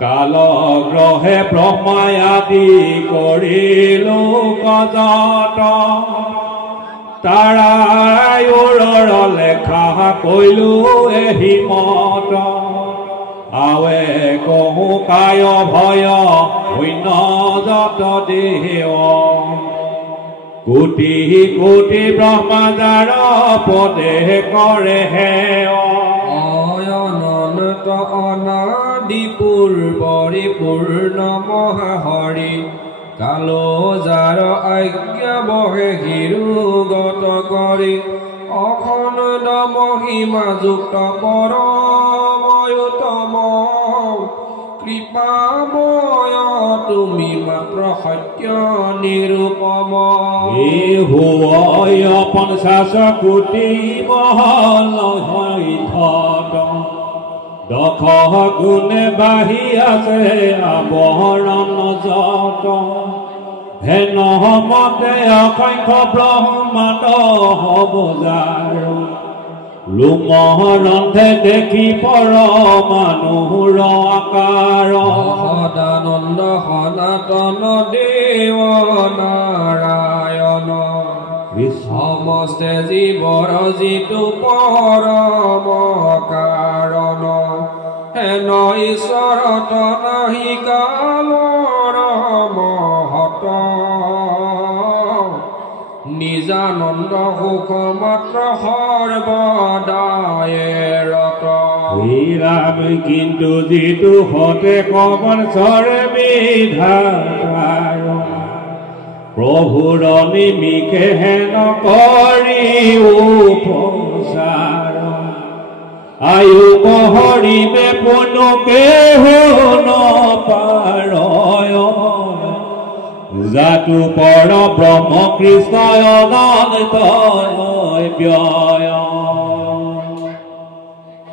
কালগ্ৰহে ব্ৰহ্মাই আদি কৰিলো কজত তাৰায়ুৰৰ লেখা কৈলো এহিমত আৱে কহু কায় ভয় শূন্য যত দেহ কোটি কোটি ব্ৰহ্মাজাৰ পদে কৰে হেয় অনন্ত অনাদি পূৰ্বৰি পূৰ্ণ মহাহৰি কালো যাৰ আজ্ঞা বহে গিৰুগত কৰি অখণ্ড মহিমা যুক্ত পৰময়ুতম কৃপাময় তুমি মাত্ৰ সত্য নিৰূপম হুয় 50 কোটি বহল দশ গুণে বাঢ়ি আছে আৱৰণ যত হেন মতে অসংখ্য ব্ৰহ্মাণ্ড বজাৰ লোমৰন্ধে দেখি পৰমাণুৰ আকাৰ সদানন্দ সনাতন দেৱ নাৰায়ণ সমস্তে জীৱৰ যিটো পৰম কাৰণ হেন ঈশ্বৰত নাহি কালৰ মহত নিজানন্দ সুখ মাত্ৰ সৰ্বদায়ে ৰত ৰাম কিন্তু যিটো হতে কবঞ্চৰে বিধাৰ প্ৰভুৰ নিমিষে হেন কৰি উপচাৰ আয়ু পহৰিবে পুনুকে ন পাৰ জাতু পৰ ব্ৰহ্ম কৃষ্ণয় অনন্ত ব্যয়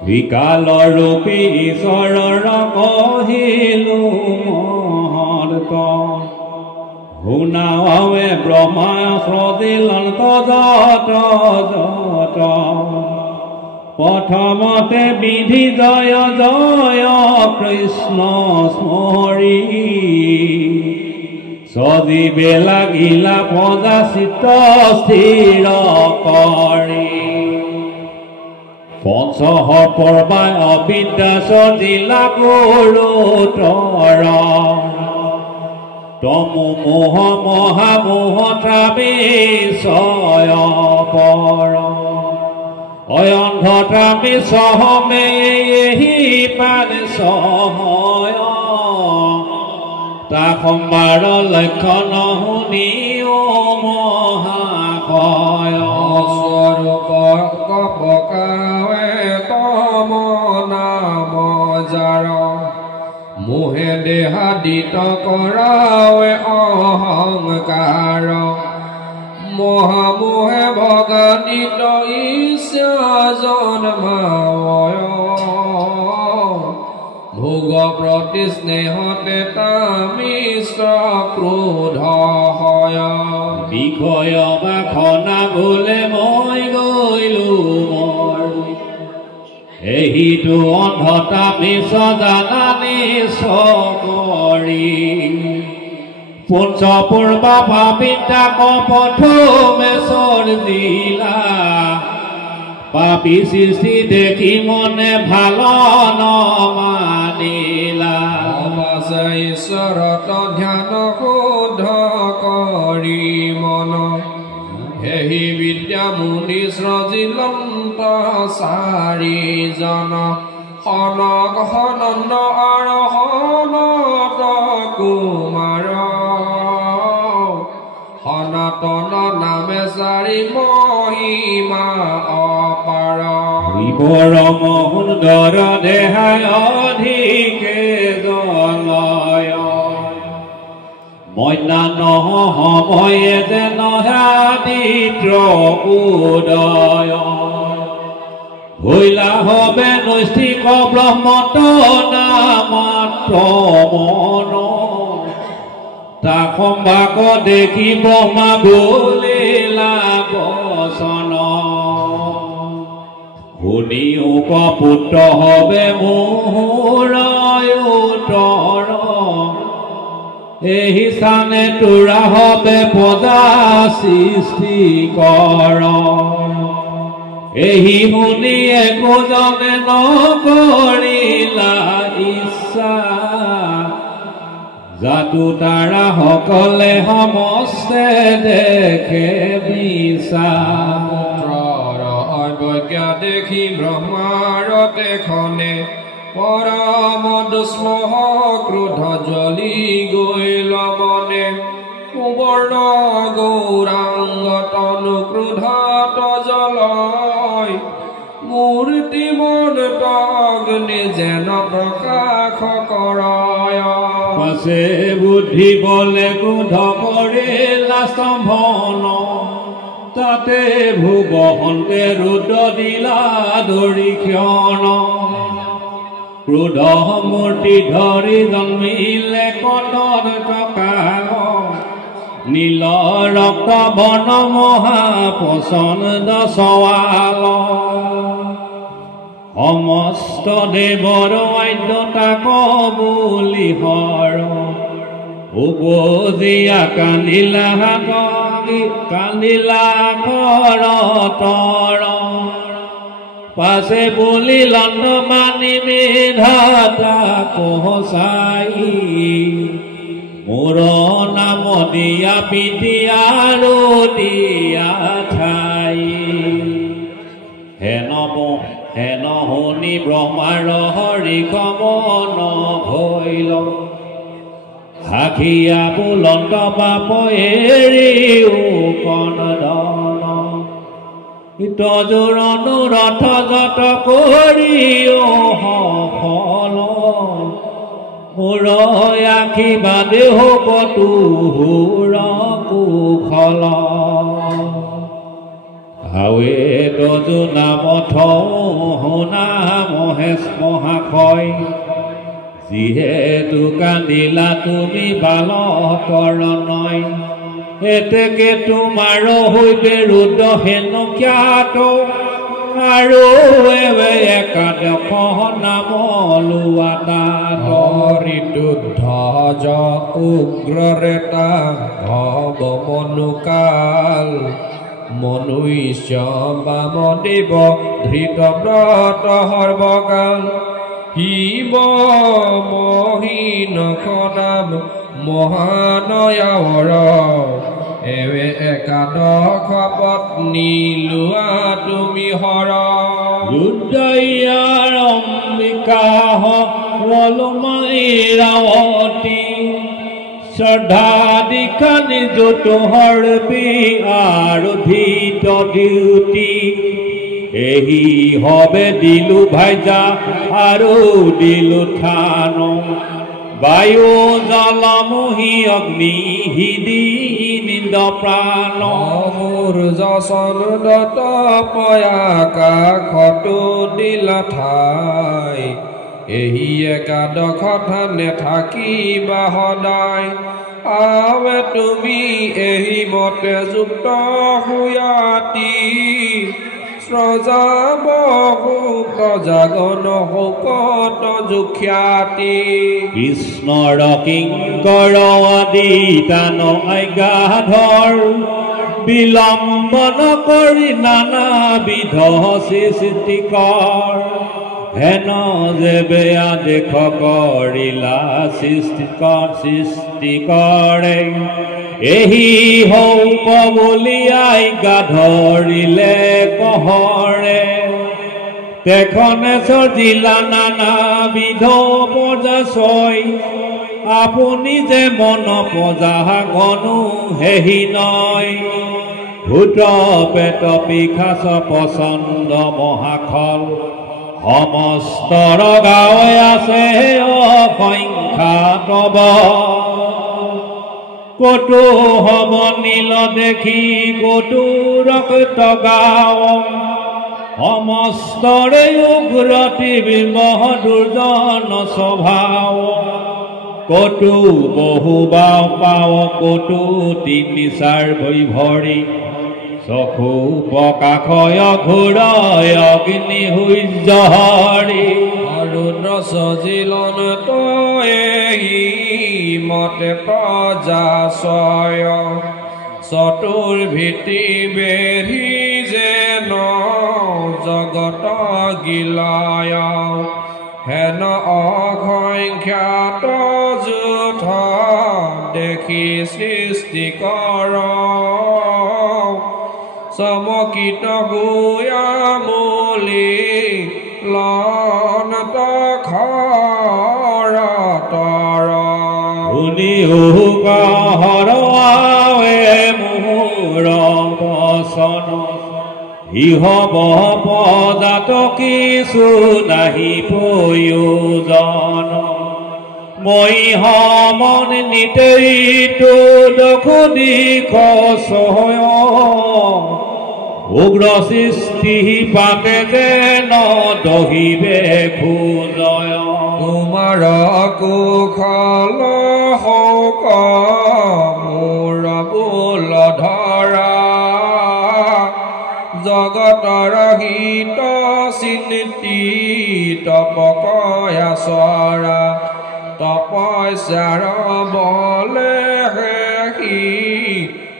বিকালৰূপী ঈশ্বৰৰ কহিলো মহন্ত শুনাৱে ব্ৰহ্মায় শ্ৰদিলন্ত যত যত প্ৰথমতে বিধি জয় জয় কৃষ্ণ স্মৰি সজীৱে লাগিলা পজা চিত্ত স্থিৰ কৰি পঞ্চহৰ পৰ্বাই অবিদ্যা সজিলা গুৰুতৰ তমু মোহ মহামোহ ত্ৰাবি ছয় পৰ অয়ন্ধ ত্ৰাবি সহমে এহি পান সহয় তা সম্বাৰ লক্ষণ শুনি মহাশয় স্বৰূপ পকাৱে তম নাম জাৰ মোহে দেহাদিত কৰাৱে অহংকাৰ মহামোহে ভগানিত ঈশা জন্মাৱয় ভোগ প্ৰতি স্নেহতে তামিষ্ট ক্ৰোধ হয় বিষয় বাখনা বোলে মই গৈলো মোৰ এহিটো অন্ধতা মিছ জানানি চকৰি পুঞ্চ পূৰ্বা পাপিতা কপথমে চৰ্দিলা পাপী সৃষ্টি দেখি মনে ভাল নমানিলা ঈশ্বৰত ধ্যান শুদ্ধ কৰি মন হেহি বিদ্যা মুনি সৃজিলন্ত চাৰিজন সনক সনন্দ আৰু সনত কুমাৰ সনাতন নামে চাৰি মহিমা অপাৰ পৰম সুন্দৰ দেহায় অধিকে জলয় মধ্যাহ্ন সময়ে যেন আদিত্য উদয় ভৈলা হবে নৈষ্ঠিক ব্ৰহ্মত নামাত্ৰ মন তাক সম্ভাক দেখি ব্ৰহ্মা বলিলা বচন শুনিও পুত্ৰ হবে মোৰ উত্তৰ এই স্থানে তোৰা হবে পদা সৃষ্টি কৰ এই শুনি একোজনে নকৰিলা ইচ্ছা জাতু তাৰা সকলে সমস্তে দেখে বিছা অবজ্ঞা দেখি ব্ৰহ্মাৰ তেখনে পৰম দুষ্মহ ক্ৰোধ জ্বলি গৈল মনে সুবৰ্ণ গৌৰাংগ তনু ক্ৰোধত জ্বলয় মূৰ্তি মন অগ্নি যেন প্ৰকাশ কৰয় পাছে বুদ্ধি বলে ক্ৰোধ কৰিলা স্তম্ভন তাতে ভুৱন্তে ৰুদ্ৰ দিলা দৰিক্ষণ ক্ৰোধ মূৰ্তি ধৰি জন্মিলে কটত থকা নীল ৰক্ত বৰ্ণ মহাপচন্দ চৱাল সমস্ত দেৱৰ আদ্যতা কবুলি হৰ উপজিয়া কান্দিলা কান্দিলা কৰতৰ পাছে বুলি লণ্ড মানি বিধাতা পহচাই মোৰ নাম দিয়া পিতি আৰু দিয়া ঠাই হেন শুনি ব্ৰহ্মাৰ হৰি কমন হৈল সাখিয়া বুলন্ত বাপ এৰিও কনদন তজোৰ অনুৰথ যত কৰিও সফল মোৰ আশীৰ্বাদে হ'ব তোৰ কুশল হাৱে তজু নাম শুনা মহেশ মহাশয় যিহেতু কান্দিলা তুমি বালকৰ নয় এতেকে তোমাৰ হৈবে ৰুদ্ৰ হেনো খ্যাত আৰু একাদশ নাম লোৱা তাত ঋতুধ্বজ উগ্ৰৰেতা ভৱ মনুকাল মনুষ্য বামদেৱ ধৃতব্ৰত সৰ্বকাল শিৱ মহীন নাম মহানয়াৱৰ এৱে একাদশ পত্নী লোৱা তুমি হৰ ৰুদ্ৰয়াৰ অম্বিকা ৰলমাইৰাৱতী শ্ৰদ্ধা দীক্ষা নিযুত হৰবি আৰু ধীত দ্যুতি এহি হবে দিলু ভাইজা আৰু দিলু থান বায়ু জলমোহী অগ্নি হিদি নিন্দ প্ৰাণ মোৰ যচন দত পয়াকাশতো দিলা ঠাই এহি একাদশ থানে থাকিবা সদায় আৱে তুমি এহি মতে যুক্ত হুয়াতি স্ৰজাব প্ৰজাগণ শোকত জুখ্যাতি কৃষ্ণৰ কিংকৰ আদি তান আজ্ঞাধৰ বিলম্বন কৰি নানাবিধ সৃষ্টিকৰ হেন যে বেয়া দেখ কৰিলা সৃষ্টি কৰে এহি হৌক বুলি আজ্ঞা ধৰিলে কহৰে তেখনে চজিলা নানাবিধ পজা ছয় আপুনি যে মন পজা গণু হেহি নয় ভূত পেট পিশাচ পচন্দ মহাখল সমস্তৰ গাঁৱে আছে অসংখ্যাতব কতো হব নীল দেখি কতো ৰক্ত গাঁও সমস্তৰে উগ্ৰতি বিমহ দুৰ্জন স্বভাৱ কতো বহু বাও পাও কতো তিনি চাৰ ভৰি চকু প্ৰকাশয় ঘূৰয় অগ্নি সূৰ্য হৰি হৰ ৰুদ্ৰ সজিলন তয়েহি মতে প্ৰজাশয় চতুৰ্ভীতি বেঢ়ি যেন জগত গিলায় হেন অসংখ্যাত যুথ দেখি সৃষ্টি কৰ সমকিত গুয়া মূলি লনত খৰতৰ শুনি হৰৱে মোহৰ বচন ইহ পদাত কিছু নাহি প্ৰয়োজন মই মন নিতেইটো দখু দিখ সহয় উগ্ৰ সৃষ্টি পাতে যেন দহিবে খোজয় তোমাৰ কুশল হওক মোৰ বোল ধৰা জগতৰ হিত চিন্তি তপকয়া চৰা তপস্যাৰ বলে সি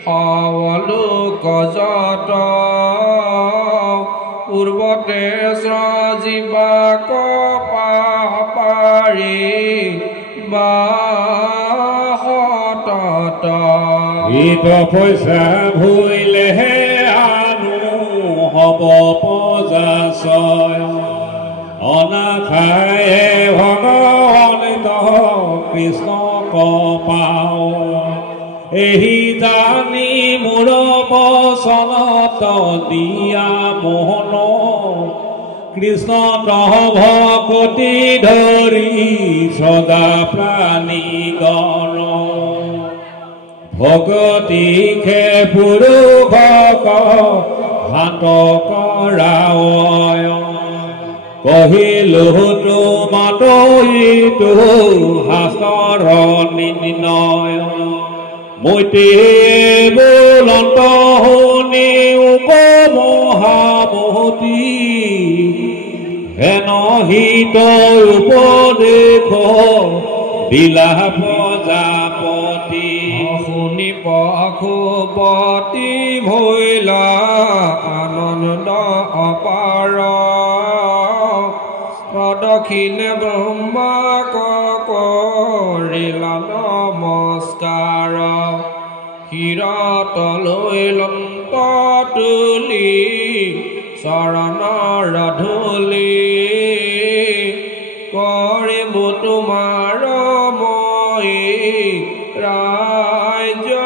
সৱলোক যত পূৰ্বতে সজীৱাক পাৰি বা সতত তপস্যা ভুলিলেহে আনো হব প্ৰজাশয় অনাথায়ে ভগৱান কৃষ্ণ পাও এহি জানি মোৰ বচনত দিয়া মোহন কৃষ্ণ ভকতি ধৰি সদা প্ৰাণী গণ ভগতি খে পুৰুষক হাত কৰায় কহিলো তোমাতইটো শাস্ত্ৰৰ নিৰ্ণয় মৈতে বোলন্ত শুনি মহামহতি হেন হিত উপদেশ দিলা প্ৰজাপতি শুনি পশুপতি ভৈলা আনন্দ অপাৰ প্ৰদক্ষিণে ব্ৰহ্মাক কৰিলা নমস্কাৰ শিৰতলৈ লন্ত তুলি চৰণৰ ধূলি কৰিম তোমাৰ মই ৰাজ্যহি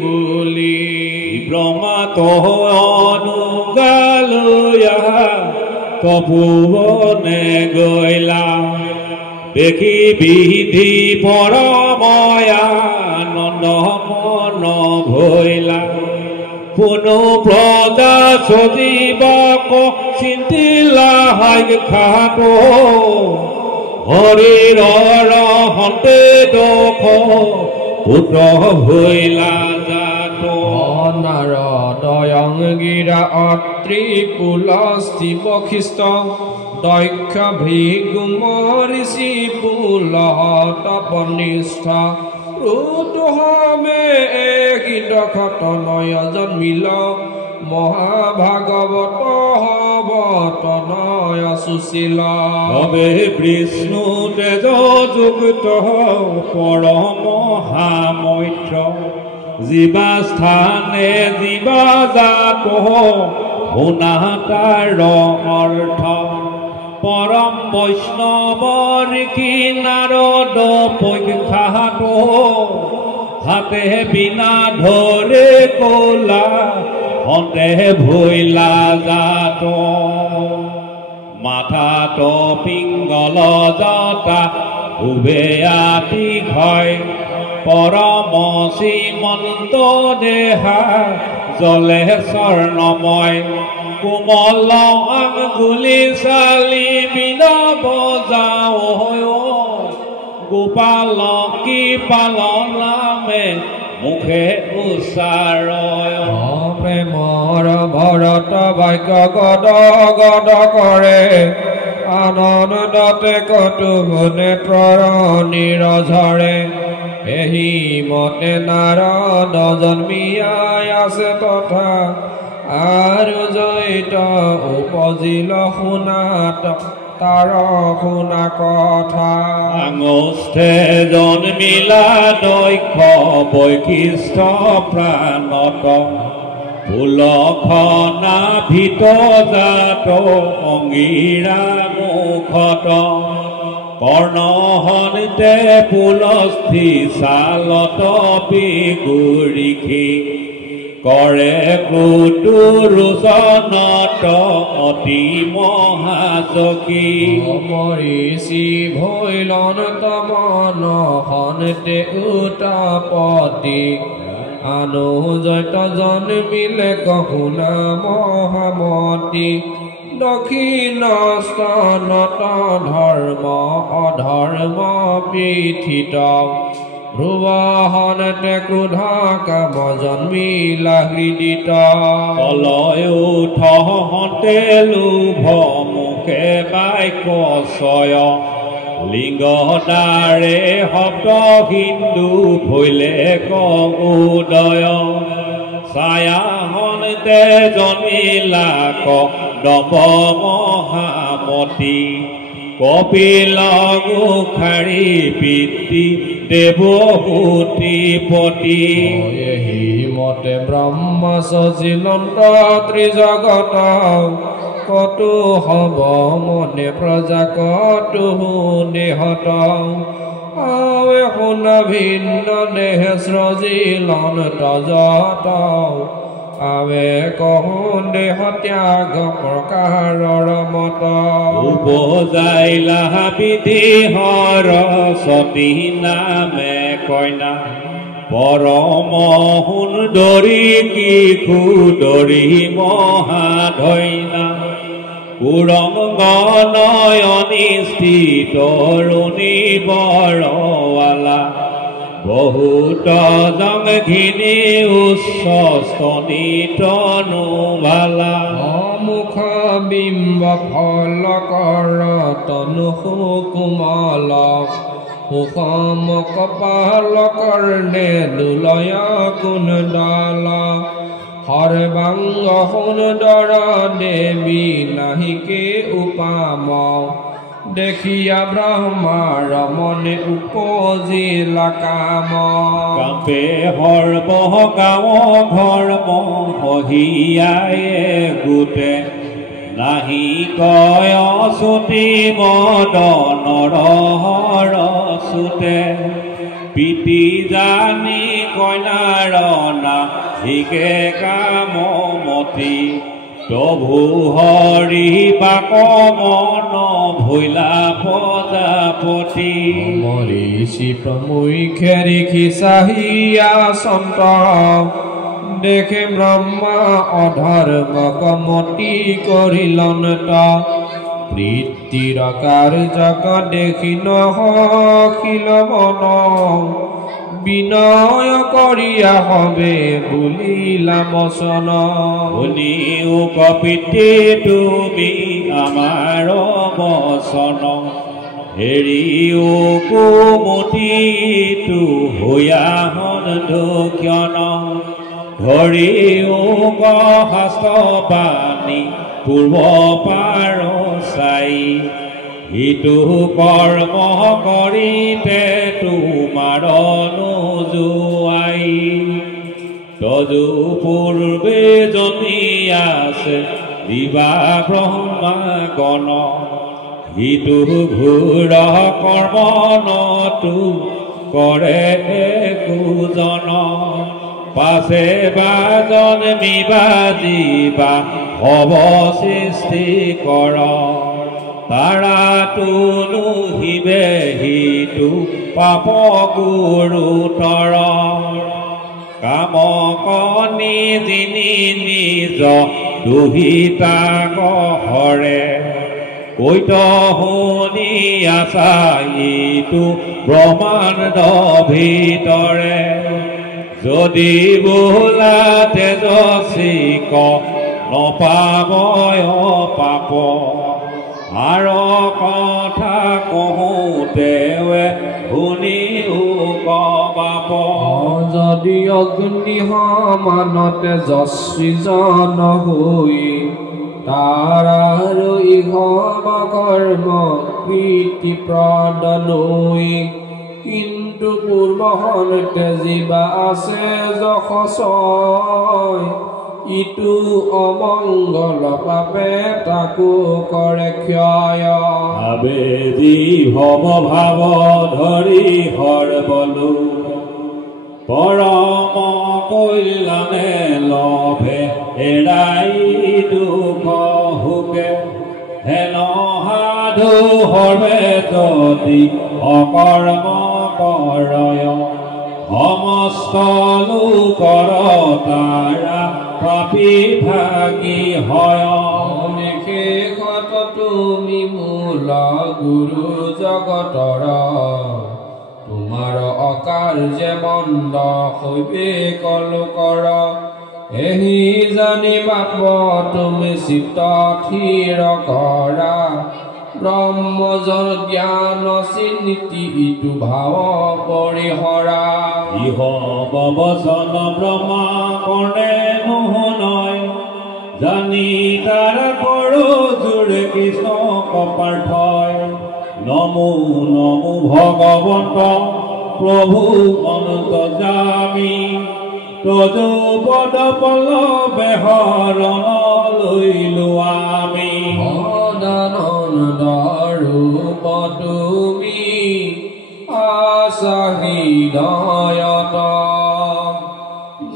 বুলি ব্ৰহ্মাত অনুগালয়া তপোবনে গৈলা দেখি বিধি পৰময়ানন্দ মন ভৈলা পুনু প্ৰজা সজীৱক চিন্তিলা হাই খাব হৰিৰ হন্তে দখ পুত্ৰ ভৈলা জাত নাৰদয়ং গিৰা অত্ৰি পুলস্তি বশিষ্ঠ দক্ষ ভৃগুম ঋষি পুল তপনিষ্ঠা ৰুতুহমে কীটখত নয় জন্মিল মহাভাগৱত হবত নয় সুশীল তবে বিষ্ণু তেজ যুক্ত পৰম মহামৈত্ৰ জীৱা স্থানে জীৱা জাত শুনা তাৰ অৰ্থ পৰম বৈষ্ণৱৰ কি নাৰদ পৰীক্ষাত হাতে বিনা ধৰে কলা হতে ভৈলা জাত মাথাত পিংগল জটা উবে আতি হয় পৰম শ্ৰীমন্ত দেহা জলে স্বৰ্ণময় কোমল আঙুলি চালি বিনা বজাও গোপাল কি পালন নামে মুখে উচ্চাৰয় প্ৰেমৰ ভৰত বাক্য গদ গদ কৰে আনন্দতে কটু নেত্ৰৰ নিৰঝৰে এহি মতে নাৰদ জন্মিয়াই আছে তথা আৰু জয়িত উপজিল শুনাত তাৰ শুনা কথা আঙষ্ঠে জন্মিলা দক্ষ বৈশিষ্ট প্ৰাণত পুলখনা ভিত জাত অংগীৰা মুখত কৰ্ণহন্তে পুলস্থি চালত পিগুৰিখি কৰে ক্ৰোধৰোচনত অতি মহাচকী মৰিষি ভৈলন তমন হন্তে উতাপতি অনুজত জন্মিলে কহুনা মহামতি দক্ষিণ স্তনত ধৰ্ম অধৰ্ম পীঠিত ধ্ৰুৱহনতে ক্ৰোধ কাম জন্মিলা হৃদিত তলয় উঠহন্তে লোভ মুখে বাক্য চয় লিংগ দ্বাৰে শব্দ হিন্দু ভৈলে উদয় ছায়াহন্তে জন্মিলা কদম্ব মহামতি কপিল গোসাঁৰী পিতৃ দেৱহূতিপতি এহি মতে ব্ৰহ্ম সজিলন্ত ত্ৰিজগত কতু হব মনে প্ৰজা কতু দেহত আৱে শুন ভিন্ন দেহ সৃজিলন তজত আৱে কহু দেহ ত্যাগ প্ৰকাৰৰ মত উপজাইলা বিধি সৰস্বতী নামে কইনা পৰম সুন্দৰী কি সুদৰী মহাধৈনা কুৰংগ নয়নী স্থিত তৰুণী বৰৱালা বহুত জং ঘিনি উচ্চ স্তনী তনুবালা মুখ বিম্ব ফল কৰ তনু সুকুমল সুষম কপাল কৰ্ণে দুলয় কুণ্ডল সৰ্বাংগ সুন্দৰ দেৱী নাহিকে উপাম দেখিয়া ব্ৰহ্মাৰ মনে উপজিলা কাম কাপে সৰ্ব গাঁও ধৰ্ম সহিয়ায়ে গোটে নাহি কয় চুটি মদনৰ হৰচুতে পিতি জানি কইনাৰ নাহিকে কামমতি প্ৰভু হৰি পাক মন ভৈলা প্ৰজাপতি মৰিষি প্ৰমুখে ঋষি চাহিয়া সন্ত দেখে ব্ৰহ্মা অধৰ্ম কমতি কৰিলনত বৃত্তিৰ কাৰ্যক দেখি নহখিল মন বিনয় কৰিয়া হবে বুলিলা বচন শুনিও কপিতে তুমি আমাৰ বচন হেৰিও কুমতিটো হৈয়াহন দুক্ষণ ধৰিও শাস্ত্ৰ বাণী পূৰ্ব পাৰ চাই ইটো কৰ্ম কৰিতে তোমাৰ নোযোৱাই তজু পূৰ্বে জনি আছে দিবা ব্ৰহ্মা গণ ইটো ঘূৰ কৰ্মনটো কৰে একোজন পাছে বা জন্মিবা দিবা হব সৃষ্টি কৰ তাৰাটো নুহিবে হিটো পাপ গুৰুতৰ কাম কনি যিনি নিজ দুহিতা হৰে কৈত শুনি আছা ইটো ব্ৰহ্মাণ্ড ভিতৰে যদি বোলা তেজস্বী ক নপাবয় পাপ আৰু কথা কহোঁতে শুনিও কবাপ যদি অগ্নি সমানতে যশ্ৰীজন হৈ তাৰ আৰু ইহম কৰ্ম প্ৰীতিপ্ৰদ নৈ কিন্তু পূৰ্বহনতে জীৱা আছে যশস্য ইটো অমংগল পাপে তাকো কৰে ক্ষয় আবেদি ভৱ ভাৱ ধৰি হৰ বলো পৰম কল্যাণে লভে এৰাই দুখ হুকে হেন সাধু সৰ্বে যদি অকৰ্ম কৰয় সমস্ত লোকৰ তাৰা পাপী ভাগী হয় নিশেষত তুমি মূল গুৰু জগতৰ তোমাৰ অকাৰ্যে মন্দ হৈবে কলোকৰ এহি জানি বাপ তুমি চিত্ত থিৰ কৰা ব্ৰহ্মজন জ্ঞান চিনীতি ইটো ভাৱ পৰিহৰা ইহ বচন ব্ৰহ্মা কৰ্ণে নুশুনয় জানি তাৰ কৰো জোৰে কৃষ্ণ কপাৰ্থয় নমো নমো ভগৱন্ত প্ৰভু অনন্ত যামি তজু পদ পল্লৱে শৰণ লৈলো আমি সদানন্দ ৰূপ তুমি আছা হৃদয়ত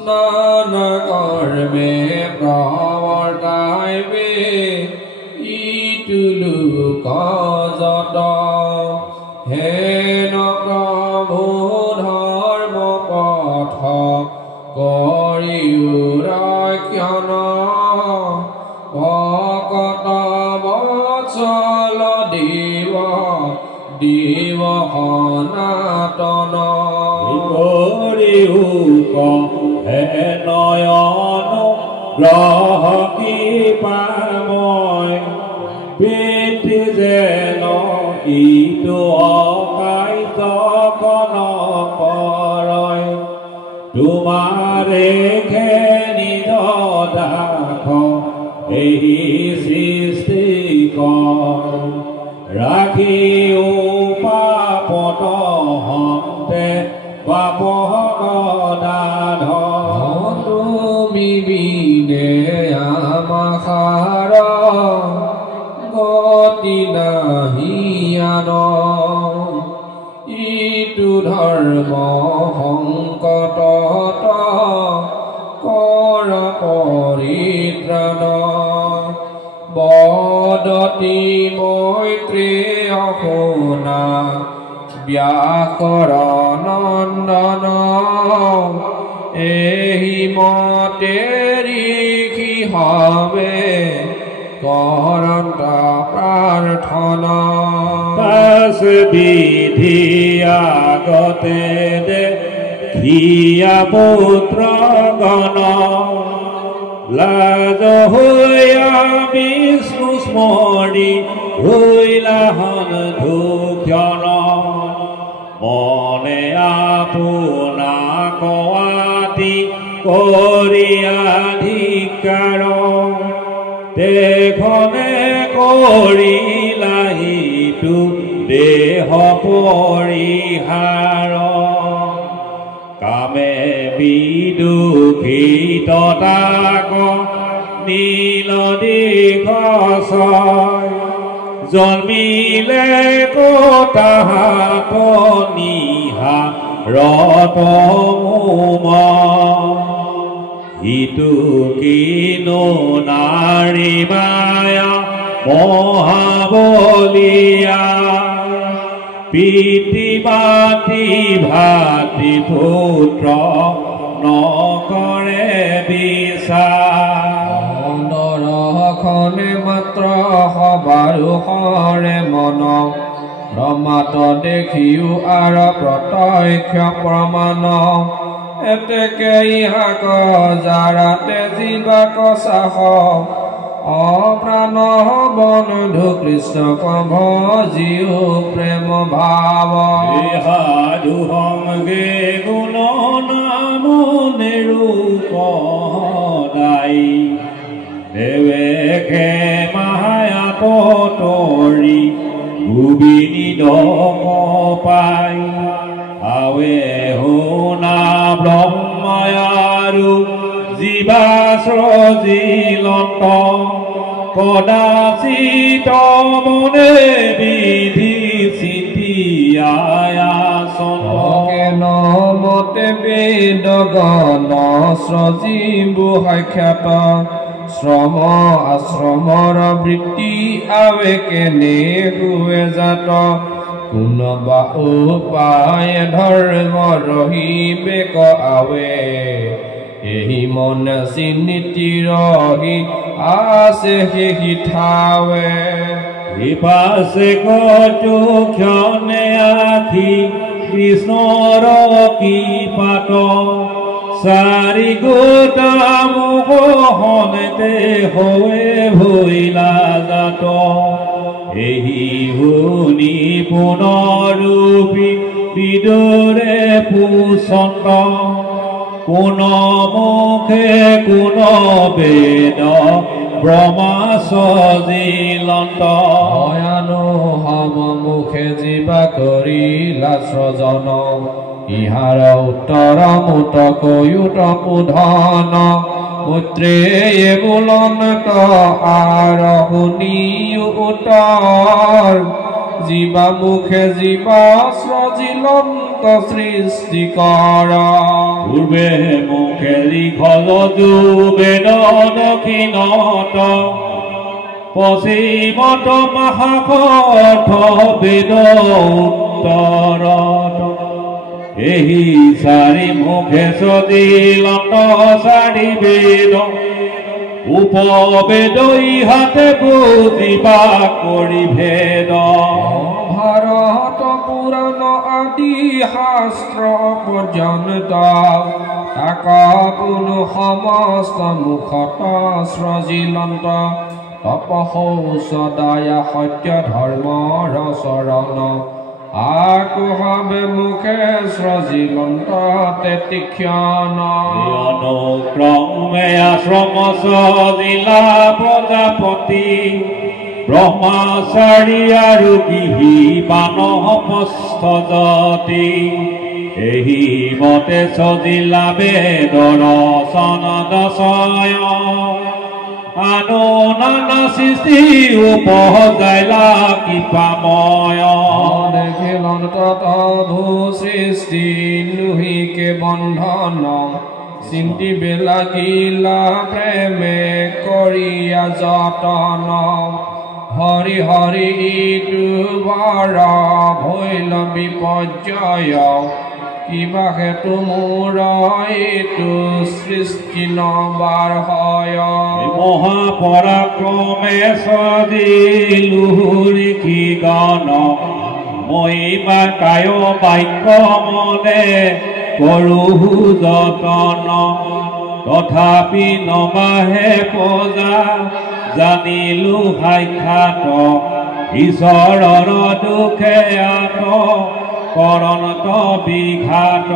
নানা কৰ্মে প্ৰৱৰ্তাইবে ইটো লোক যত হেন প্ৰভু ধৰ্ম পথ কৰিও ৰক্ষণ ভকত বৎসল দেৱ দেৱ সনাতন কৰিও হে নয়ন গ্ৰহ কৃপাময় পৃথি যেন ইটো অকাইত কন কৰয় তোমাৰে নিজ দাস এই সৃষ্টি কৰ ৰাখিও পাপত হন্তে পাপ গদাধ তুমি বিনে আমাখাৰ গতি নাহিয়ান ইটো ধৰ্ম সংকটত কৰ পৰিত্ৰাণ বদতি মৈত্ৰেয় শুনা ব্যাসৰ নন্দন এহি মতে ঋষি হবে কৰন্ত প্ৰাৰ্থনা দাস বিধি আগতে দেখিয়া পুত্ৰ গণ লাজ হৈয়া বিষ্ণু স্মৰি হৈলাহন দুক্ষণ মনে আপোনাক আতি কৰিয়া ধিক্কাৰ দেখনে কৰিলাহিটো দেহ পৰিহাৰ কামে বিদুষিত তাক নীল দীঘছয় জন্মিলে কতাহাত নিহা ৰত মোম ইটো কিনো নাৰী মায়া মহাবলিয়া পিতৃ মাতৃ ভাতৃ পুত্ৰ নকৰে বিচাৰ নৰখনে মাত্ৰ সবাৰো হৰে মন ৰমাত দেখিও আৰ প্ৰত্যক্ষ প্ৰমাণ এতেকে ইহাক জাৰাতে জীৱাক চাহ অপ্ৰাণ বন্ধু কৃষ্ণক ভজিও প্ৰেম ভাৱ সাধু সংগে গুণ নাম নিৰূপদাই দেৱেকে মায়াত তৰি গোবিনী দম পাই আৱে শুনা ব্ৰহ্মায়াৰু জীৱাশ্ৰজিলন্ত কদাচিত মনে বিধি চিন্তিয়ায়াসন মতে বেদ গণ শ্ৰজীবু সাক্ষাত শ্ৰম আশ্ৰমৰ বৃত্তি আৱেকে নেহুৱে জাত কোনোবা উপায় ধৰ্ম ৰহিবেক আৱে এহি মন চিনীতি ৰহি আছে সেই ঠাৱে বিপাশে কটো ক্ষণে আখি কৃষ্ণৰ কৃপাত চাৰি গোটা মোহনতে হৈ ভৈলা জাত এহি শুনি পুনৰূপী বিদুৰে পুচন্দ কোন মুখে কোন বেদ ব্ৰহ্মা সজিলন্ত ভয়ানো হম মুখে জীৱা কৰিলা স্ৰজন ইহাৰ উত্তৰ মুত কয়ুত পুধন পুত্ৰেয়ে বুলন্ত আৰ শুনিও উত্তৰ জীৱা মুখে জীৱা স্ৰজিলন্ত সৃষ্টি কৰ পূৰ্বে মুখে লিখল বেদ দক্ষিণত পশ্চিমত মহাকঠ বেদ উত্তৰত এহি চাৰি মুখে সজিলন্ত চাৰি বেদ উপবেদ ইহাতে বুজিবা কৰি ভেদ ভাৰত পুৰাণ আদি শাস্ত্ৰ পৰ্যন্ত তাক কোনো সমস্ত মুখত স্ৰজিলন্ত তপসৌষদায়া সত্য ধৰ্মৰ চৰণ আকো হবে মুখে স্ৰজিলন্ত তীক্ষ্ণ অনুক্ৰমে আশ্ৰম সজিলা প্ৰজাপতি ব্ৰহ্মচাৰী আৰু গৃহী বানপ্ৰস্থ যতি এহি মতে সজিলা বেদৰ ৰচন দশয় আনো নানা সৃষ্টি উপজাইলা কৃপাময় দেখিলন তভু সৃষ্টি নুহিকে বন্ধন চিন্তি বেলাগিলা প্ৰেমে কৰিয়া যতন হৰি হৰি ইটো বাৰ ভৈল বিপৰ্যয় কিবা হেতু মোৰ এইটো সৃষ্টি নবাৰ হয় মহাপৰাক্ৰমে সজিলো ঋষি গণ মহিমা কায় বাক্য মনে কৰো যতন তথাপি নবাহে পজা জানিলো সাক্ষাৎ ঈশ্বৰৰ দুখে আত কৰণত বিঘাত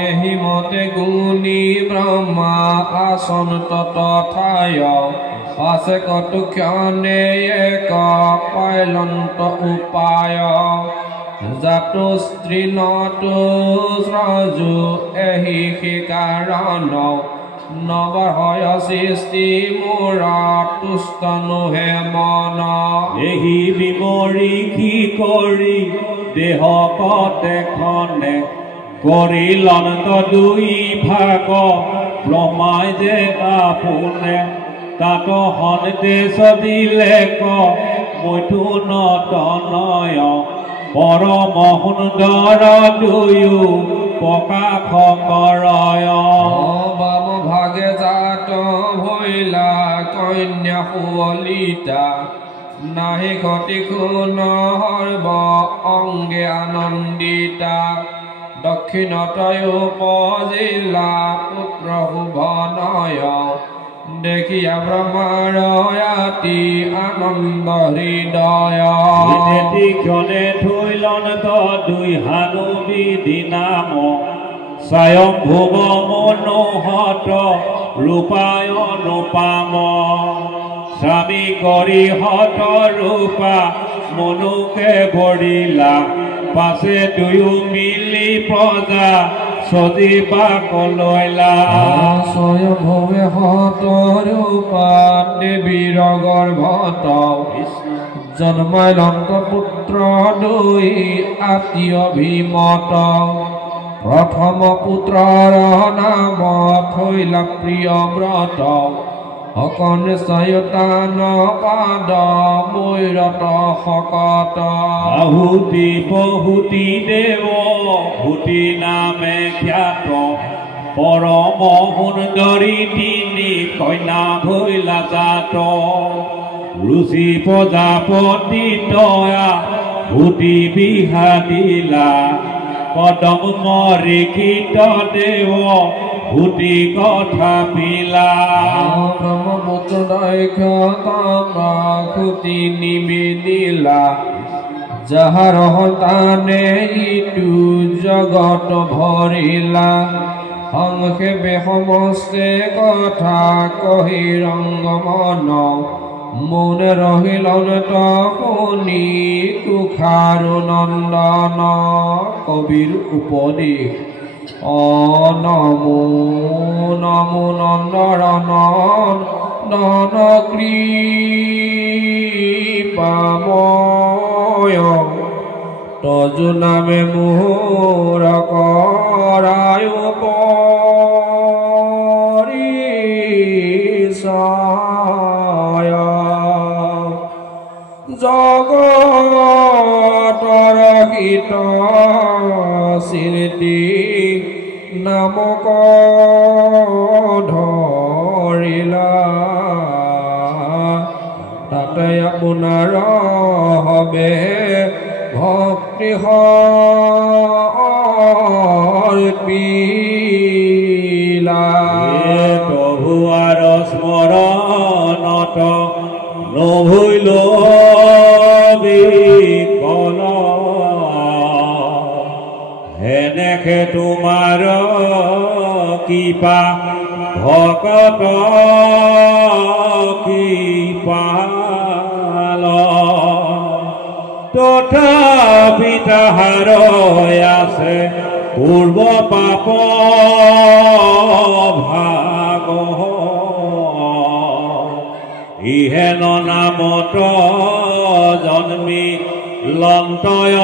এহি মতে গুণী ব্ৰহ্মা আসন তথায় আছে কটু ক্ষণে এক পাইলন্ত উপায় জাতো স্ত্ৰী নতো স্ৰজু এহি সি কাৰণ নবৰ হয় সৃষ্টি মোৰ তুষ্ট নোহে মন এহি বিমৰি কি কৰি দেহ কতে খনে কৰিলন দুই ভাগ ব্ৰহ্মাই যে আপোনে তাত হনতে সদিলে ক মৈথু নতনয় পৰম সুন্দৰ দুয়ো প্ৰকাশ কৰয় বাম ভাগে জাত ভৈলা কন্যা সুৱলিতা নাহি ঘটি খুন সৰ্ব অংগে আনন্দিতা দক্ষিণতয় উপজিলা পুত্ৰ শুভনয় দেখিয়া ব্ৰহ্মাৰ অতি আনন্দ হৃদয় ক্ষণে থৈলন দুই হানু বিধি নাম স্বয়ংভুৱ মনোহত ৰূপায় অনুপাম স্বামী কৰি হত ৰূপা মনুকে বৰিলা পাছে দুয়ো মিলি প্ৰজা সজীৱা কলৈলা স্বয়ংভৱে হত ৰূপা দেৱীৰ গৰ্ভত জন্মাইলন্ত পুত্ৰ দুই আতি অভিমত প্ৰথম পুত্ৰৰ নাম থৈলা প্ৰিয় ব্ৰত অকণ চয়তান পাদ বৈৰত শকত আহুতি বহুতি দেৱ ভূতি নামে খ্যাত পৰম সুন্দৰী তিনি কন্যা ভৈলা জাত ৰুচি প্ৰজাপতি তয়া ভূতি বিহাদিলা পদম মৰিকিত দেৱ ভূতি কথা পিলা ব্ৰহ্মপুত্ৰ দক্ষতাকুতি নিবেদিলা যাহাৰ সন্তানে ইটো জগত ভৰিলা সংক্ষেপে সমস্তে কথা কহি ৰংগমন মনে ৰহিলন শুনি কুখাৰু নন্দন কবিৰ উপদেশ নমো নমো নন্দৰনন নন কৃপাময় তজু নামে মোহৰ কৰায় পৰিচয় জগতৰ হিত স্মৃতি নামক ধৰিলা তাতে আপোনাৰ হবে ভক্তি অৰ্পিলা প্ৰভু আৰু স্মৰণত নভৈল বিকল হেনেকে তোমাৰ কৃপা ভকত কৃপাল তথাপি তাহাৰ আছে পূৰ্ব পাপ ভাগ ইহেন নামত জন্মি লন্তয়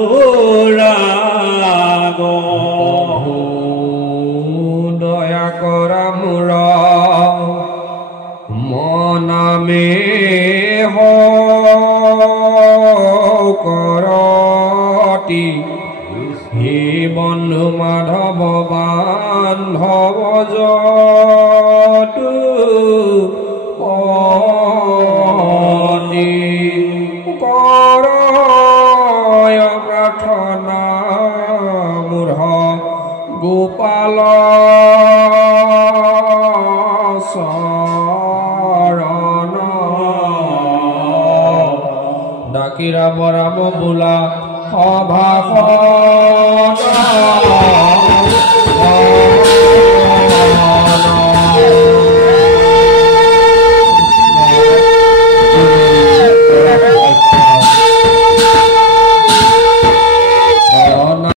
অনুৰাগ দয়া কৰা মোৰ মনামে কৰতি হে বন্ধু মাধৱ বান্ধৱ যতু কৰয় প্ৰাৰ্থনা মূঢ় গোপাল শৰণ ডাকি ৰাম ৰাম বোলা সভাসন